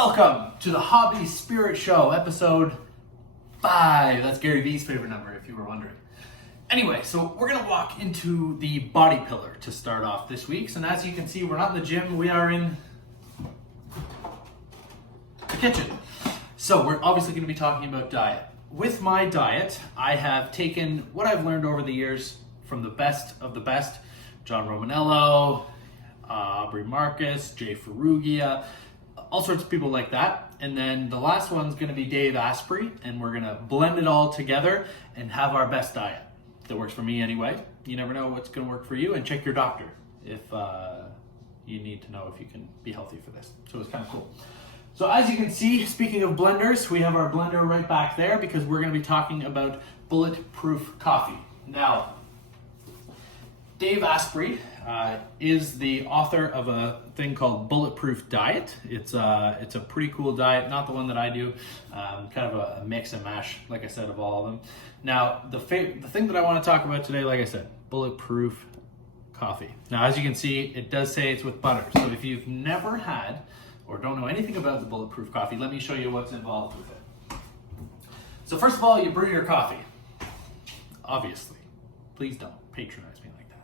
Welcome to the Hobby Spirit Show, episode 5. That's Gary V's favorite number, if you were wondering. Anyway, so we're going to walk into the body pillar to start off this week. And as you can see, we're not in the gym, we are in the kitchen. So we're obviously going to be talking about diet. With my diet, I have taken what I've learned over the years from the best of the best. John Romanello, Aubrey Marcus, Jay Ferrugia, all sorts of people like that. And then the last one's going to be Dave Asprey, and we're going to blend it all together and have our best diet. That works for me anyway. You never know what's going to work for you, and check your doctor if you need to know if you can be healthy for this. So it's kind of cool. So as you can see, speaking of blenders, we have our blender right back there because we're going to be talking about bulletproof coffee. Now, Dave Asprey is the author of a thing called Bulletproof Diet. It's a pretty cool diet, not the one that I do, kind of a mix and mash, like I said, of all of them. Now, the thing that I want to talk about today, like I said, bulletproof coffee. Now, as you can see, it does say it's with butter. So if you've never had or don't know anything about the bulletproof coffee, let me show you what's involved with it. So first of all, you brew your coffee. Obviously. Please don't patronize me like that.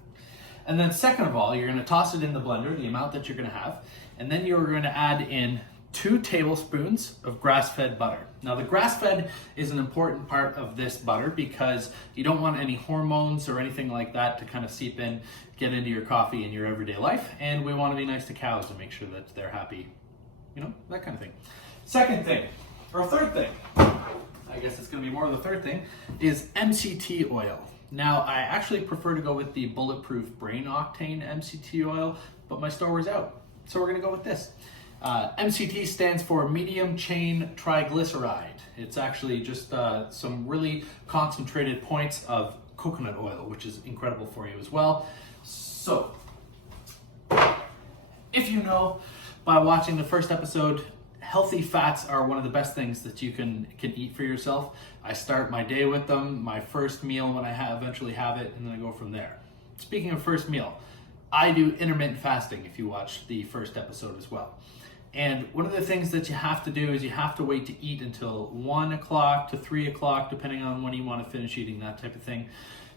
And then second of all, you're going to toss it in the blender, the amount that you're going to have, and then you're going to add in 2 tablespoons of grass-fed butter. Now the grass-fed is an important part of this butter because you don't want any hormones or anything like that to kind of seep in, get into your coffee in your everyday life, and we want to be nice to cows and make sure that they're happy, you know, that kind of thing. Second thing, or third thing, I guess it's going to be more of the third thing, is MCT oil. Now, I actually prefer to go with the Bulletproof Brain Octane MCT oil, but my store was out, so we're going to go with this. MCT stands for medium chain triglyceride. It's actually just some really concentrated points of coconut oil, which is incredible for you as well. So, if you know by watching the first episode, healthy fats are one of the best things that you can eat for yourself. I start my day with them, my first meal when I eventually have it, and then I go from there. Speaking of first meal, I do intermittent fasting if you watch the first episode as well. And one of the things that you have to do is you have to wait to eat until 1 o'clock to 3 o'clock, depending on when you want to finish eating, that type of thing.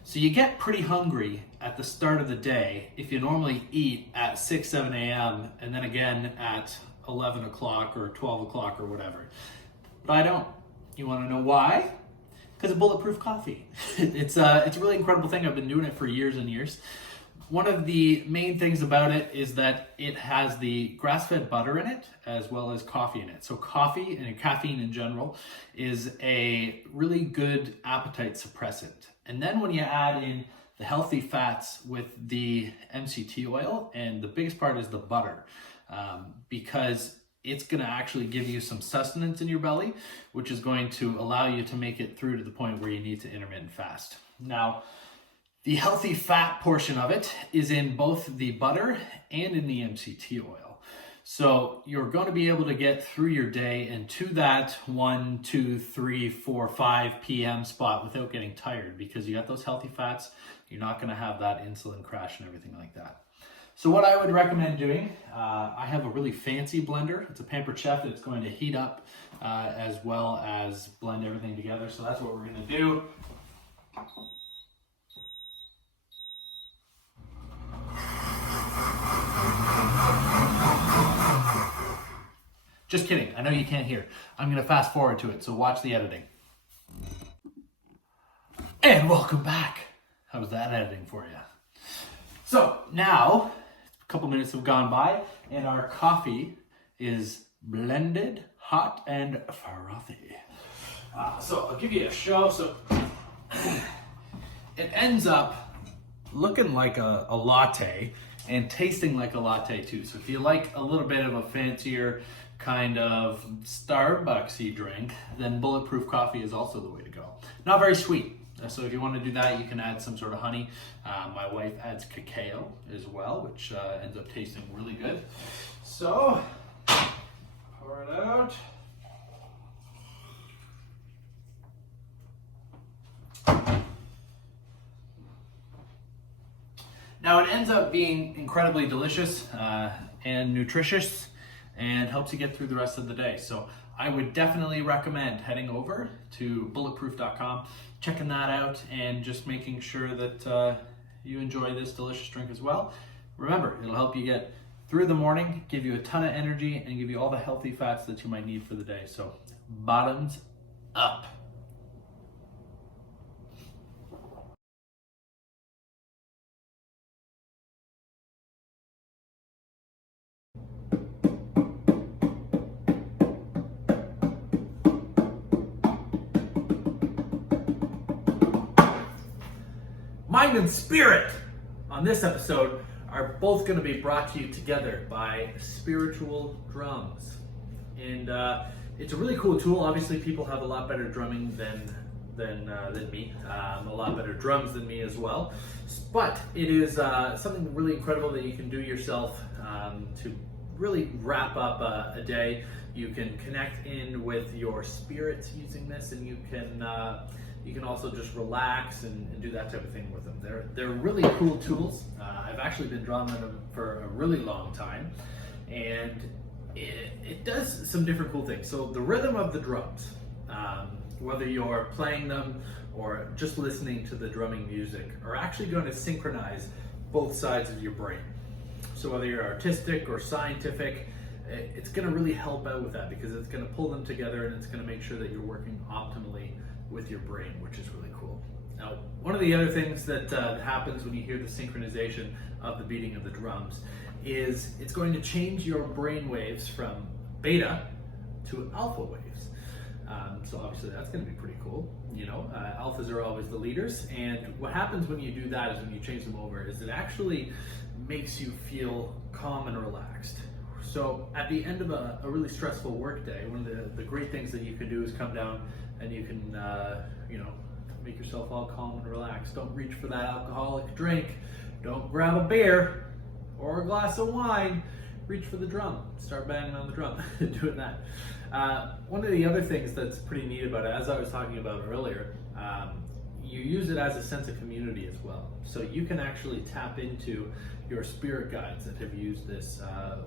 So you get pretty hungry at the start of the day if you normally eat at 6, 7 a.m. and then again at 11 o'clock or 12 o'clock or whatever. But I don't. You want to know why? Because of bulletproof coffee. It's a really incredible thing. I've been doing it for years and years. One of the main things about it is that it has the grass-fed butter in it as well as coffee in it. So coffee and caffeine in general is a really good appetite suppressant. And then when you add in the healthy fats with the MCT oil, and the biggest part is the butter, because it's going to actually give you some sustenance in your belly, which is going to allow you to make it through to the point where you need to intermittent fast. Now, the healthy fat portion of it is in both the butter and in the MCT oil. So you're going to be able to get through your day and to that 1, 2, 3, 4, 5 p.m. spot without getting tired, because you got those healthy fats. You're not going to have that insulin crash and everything like that. So what I would recommend doing, I have a really fancy blender. It's a Pampered Chef. It's going to heat up as well as blend everything together. So that's what we're going to do. Just kidding. I know you can't hear. I'm going to fast forward to it, so watch the editing. And welcome back. How was that editing for you? So now, a couple minutes have gone by, and our coffee is blended, hot, and frothy. So I'll give you a show. So it ends up looking like a latte and tasting like a latte too. So if you like a little bit of a fancier kind of Starbucksy drink, then bulletproof coffee is also the way to go. Not very sweet. So if you want to do that, you can add some sort of honey. My wife adds cacao as well, which ends up tasting really good. So, pour it out. Now it ends up being incredibly delicious and nutritious, and helps you get through the rest of the day. So I would definitely recommend heading over to bulletproof.com, checking that out, and just making sure that you enjoy this delicious drink as well. Remember, it'll help you get through the morning, give you a ton of energy, and give you all the healthy fats that you might need for the day. So bottoms up. Mind and spirit on this episode are both going to be brought to you together by Spiritual Drums. And it's a really cool tool. Obviously, people have a lot better drumming than me, a lot better drums than me as well. But it is something really incredible that you can do yourself to really wrap up a day. You can connect in with your spirits using this, and you can also just relax and do that type of thing with them. They're really cool tools. I've actually been drumming them for a really long time, and it does some different cool things. So the rhythm of the drums, whether you're playing them or just listening to the drumming music, are actually going to synchronize both sides of your brain. So whether you're artistic or scientific, it's going to really help out with that, because it's going to pull them together and it's going to make sure that you're working optimally with your brain, which is really cool. Now, one of the other things that happens when you hear the synchronization of the beating of the drums is it's going to change your brain waves from beta to alpha waves. So obviously that's going to be pretty cool. Alphas are always the leaders, and what happens when you do that is when you change them over is it actually makes you feel calm and relaxed. So at the end of a really stressful work day, one of the great things that you can do is come down and you can make yourself all calm and relaxed. Don't reach for that alcoholic drink. Don't grab a beer or a glass of wine. Reach for the drum. Start banging on the drum. Doing that. One of the other things that's pretty neat about it, as I was talking about earlier, you use it as a sense of community as well. So you can actually tap into your spirit guides that have used this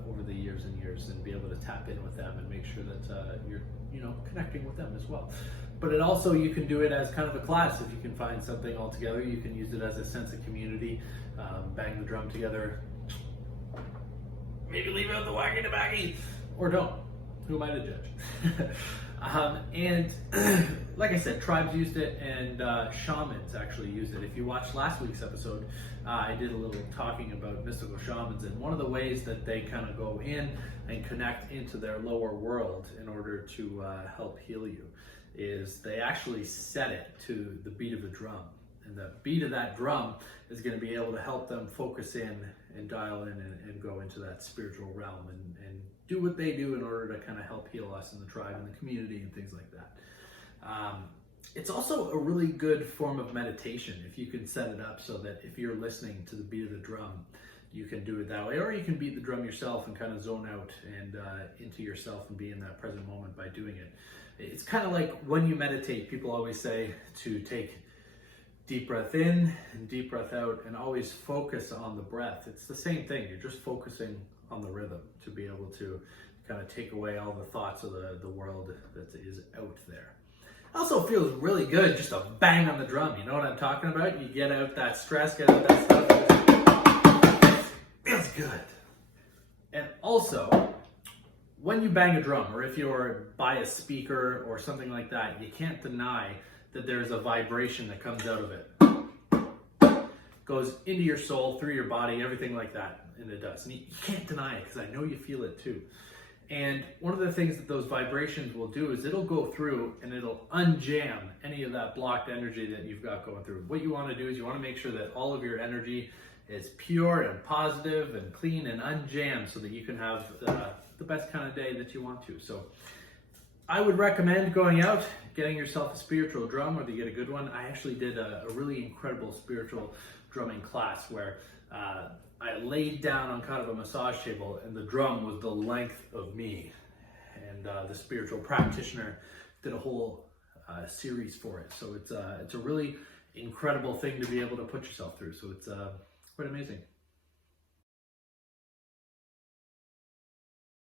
over the years and years, and be able to tap in with them and make sure that you're connecting with them as well. But it also, you can do it as kind of a class. If you can find something all together, you can use it as a sense of community, bang the drum together, maybe leave out the wacky tobacco, or don't. Who am I to judge? And like I said, tribes used it, and shamans actually used it. If you watched last week's episode, I did a little talking about mystical shamans, and one of the ways that they kind of go in and connect into their lower world in order to help heal you is they actually set it to the beat of a drum. And the beat of that drum is going to be able to help them focus in and dial in and go into that spiritual realm and do what they do in order to kind of help heal us in the tribe and the community and things like that. It's also a really good form of meditation if you can set it up so that if you're listening to the beat of the drum, you can do it that way, or you can beat the drum yourself and kind of zone out and into yourself and be in that present moment by doing it. It's kind of like when you meditate, people always say to take deep breath in and deep breath out and always focus on the breath. It's the same thing. You're just focusing on the rhythm to be able to kind of take away all the thoughts of the world that is out there. It also feels really good just to bang on the drum. You know what I'm talking about? You get out that stress, get out that stuff. Feels good. And also, when you bang a drum, or if you're by a speaker or something like that, you can't deny that there's a vibration that comes out of it. Goes into your soul, through your body, everything like that, and it does. And you can't deny it, because I know you feel it too. And one of the things that those vibrations will do is it'll go through and it'll unjam any of that blocked energy that you've got going through. What you want to do is you want to make sure that all of your energy is pure and positive and clean and unjammed, so that you can have the best kind of day that you want to. So I would recommend going out, getting yourself a spiritual drum, whether you get a good one. I actually did a really incredible spiritual drumming class where I laid down on kind of a massage table, and the drum was the length of me. And the spiritual practitioner did a whole series for it. So it's a really incredible thing to be able to put yourself through. So it's quite amazing.